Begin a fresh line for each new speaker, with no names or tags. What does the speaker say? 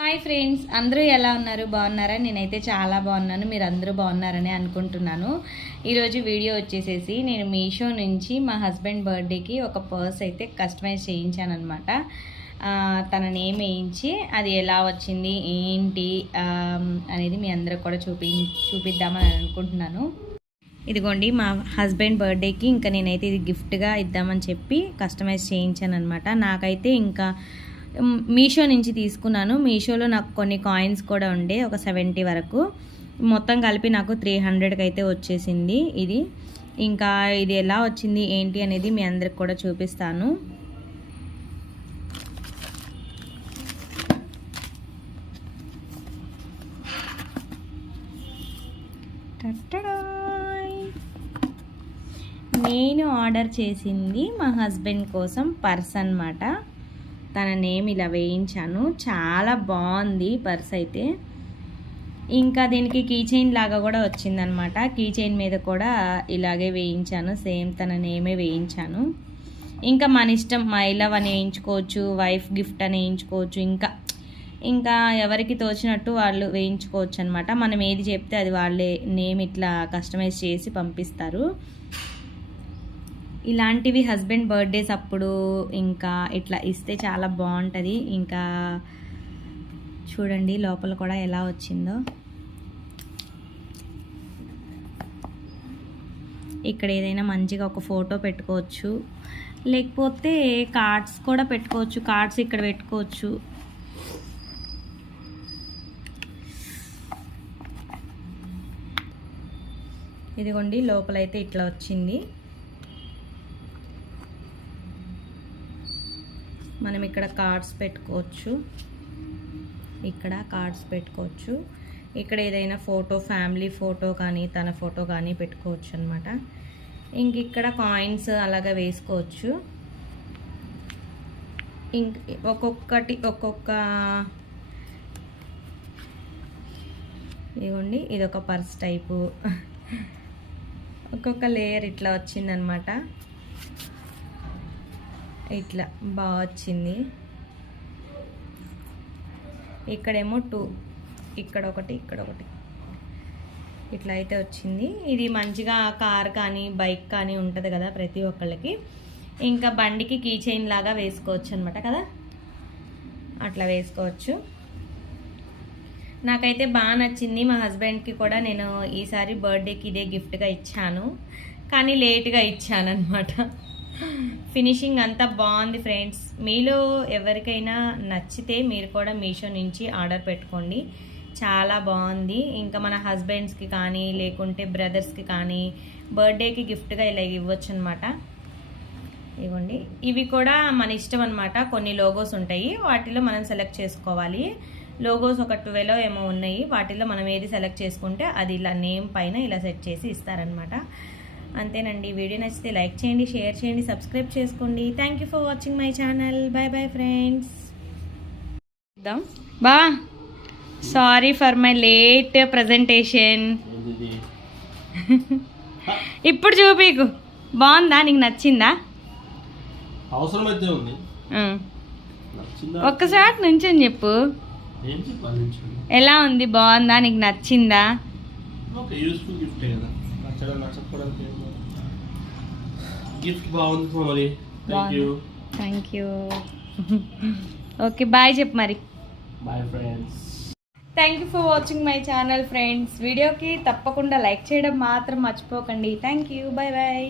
Hi friends అందరూ ఎలా ఉన్నారు? బాగున్నారా? నేనైతే చాలా బాగున్నాను. మీరు అందరూ బాగున్నారని అనుకుంటున్నాను. ఈరోజు వీడియో వచ్చేసేసి నేను మీషో నుంచి మా హస్బెండ్ బర్త్డేకి ఒక పర్స్ అయితే కస్టమైజ్ చేయించాను అనమాట తన నేమ్ వేయించి అది ఎలా వచ్చింది ఏంటి అనేది మీ అందరికి కూడా చూపి చూపిద్దామని అనుకుంటున్నాను. ఇదిగోండి మా హస్బెండ్ బర్త్డేకి ఇంకా నేనైతే ఇది గిఫ్ట్గా ఇద్దామని చెప్పి కస్టమైజ్ చేయించాను అనమాట నాకైతే ఇంకా మీషో నుంచి తీసుకున్నాను. మీషోలో నాకు కొన్ని కాయిన్స్ కూడా ఉండే ఒక సెవెంటీ వరకు. మొత్తం కలిపి నాకు త్రీ హండ్రెడ్కి అయితే వచ్చేసింది ఇది. ఇంకా ఇది ఎలా వచ్చింది ఏంటి అనేది మీ అందరికి కూడా చూపిస్తాను. నేను ఆర్డర్ చేసింది మా హస్బెండ్ కోసం పర్స్ అన్నమాట. తన నేమ్ ఇలా వేయించాను. చాలా బాగుంది పర్స్ అయితే. ఇంకా దీనికి కీ చైన్ లాగా కూడా వచ్చిందనమాట. కీ చైన్ మీద కూడా ఇలాగే వేయించాను. సేమ్ తన నేమే వేయించాను. ఇంకా మన ఇష్టం మై లవ్ అని వేయించుకోవచ్చు వైఫ్ గిఫ్ట్ అని వేయించుకోవచ్చు ఇంకా ఇంకా ఎవరికి తోచినట్టు వాళ్ళు వేయించుకోవచ్చు అనమాట మనం ఏది చెప్తే అది వాళ్ళే నేమ్ ఇట్లా కస్టమైజ్ చేసి పంపిస్తారు. ఇలాంటివి హస్బెండ్ బర్త్డేస్ అప్పుడు ఇంకా ఇట్లా ఇస్తే చాలా బాగుంటుంది. ఇంకా చూడండి లోపల కూడా ఎలా వచ్చిందో. ఇక్కడ ఏదైనా మంచిగా ఒక ఫోటో పెట్టుకోవచ్చు. లేకపోతే కార్డ్స్ కూడా పెట్టుకోవచ్చు. కార్డ్స్ ఇక్కడ పెట్టుకోవచ్చు. ఇదిగోండి లోపలైతే ఇట్లా వచ్చింది. మనం ఇక్కడ కార్డ్స్ పెట్టుకోవచ్చు. ఇక్కడ కార్డ్స్ పెట్టుకోవచ్చు. ఇక్కడ ఏదైనా ఫోటో ఫ్యామిలీ ఫోటో కానీ తన ఫోటో కానీ పెట్టుకోవచ్చు అనమాట ఇంక ఇక్కడ కాయిన్స్ అలాగా వేసుకోవచ్చు. ఇంక ఒక్కొక్కటి ఒక్కొక్క ఇదిగోండి ఇది ఒక పర్స్ టైపు. ఒక్కొక్క లేయర్ ఇట్లా వచ్చిందనమాట ఇట్లా బాగా వచ్చింది. ఇక్కడేమో టూ ఇక్కడ ఒకటి ఇక్కడ ఒకటి. ఇట్లా అయితే వచ్చింది. ఇది మంచిగా కార్ కానీ బైక్ కానీ ఉంటుంది కదా ప్రతి ఒక్కళ్ళకి. ఇంకా బండికి కీ చైన్ లాగా వేసుకోవచ్చు అనమాట కదా? అట్లా వేసుకోవచ్చు. నాకైతే బాగా నచ్చింది. మా హస్బెండ్కి కూడా నేను ఈసారి బర్త్డేకి ఇదే గిఫ్ట్గా ఇచ్చాను. కానీ లేట్గా ఇచ్చాను అనమాట ఫినిషింగ్ అంతా బాగుంది ఫ్రెండ్స్. మీలో ఎవరికైనా నచ్చితే మీరు కూడా మీషో నుంచి ఆర్డర్ పెట్టుకోండి. చాలా బాగుంది. ఇంకా మన హస్బెండ్స్కి కానీ లేకుంటే బ్రదర్స్కి కానీ బర్త్డేకి గిఫ్ట్గా ఇలా ఇవ్వచ్చు అనమాట ఇవ్వండి. ఇవి కూడా మన ఇష్టం అనమాట కొన్ని లోగోస్ ఉంటాయి. వాటిలో మనం సెలెక్ట్ చేసుకోవాలి. లోగోస్ ఒక ట్వెల్వ్ ఏమో ఉన్నాయి. వాటిలో మనం ఏది సెలెక్ట్ చేసుకుంటే అది ఇలా నేమ్ పైన ఇలా సెట్ చేసి ఇస్తారనమాట అంతేనండి. వీడియో నచ్చితే లైక్ చేయండి షేర్ చేయండి సబ్స్క్రైబ్ చేసుకోండి. Thank you for watching my channel bye bye friends బా sorry for my late presentation? ఇప్పుడు చూపికు. బాగుందా? నీకు నచ్చిందా?
అవసరమైతే ఉంది.
ఒక్కసారి నుంచని చెప్పు.
ఏం చెప్పాలి? నుంచి?
ఎలా ఉంది? బాగుందా? నీకు నచ్చిందా?
ఒక యూస్ఫుల్ గిఫ్ట్ కదా. నచ్చడం నచ్చకపోవడానికి గిఫ్ట్ బాగుంది మరి thank you
thank you okay bye చెప్పు మరి.
Bye friends
thank you for watching my channel friends వీడియోకి తప్పకుండా లైక్ చేయడం మాత్రం మర్చిపోకండి. Thank you bye bye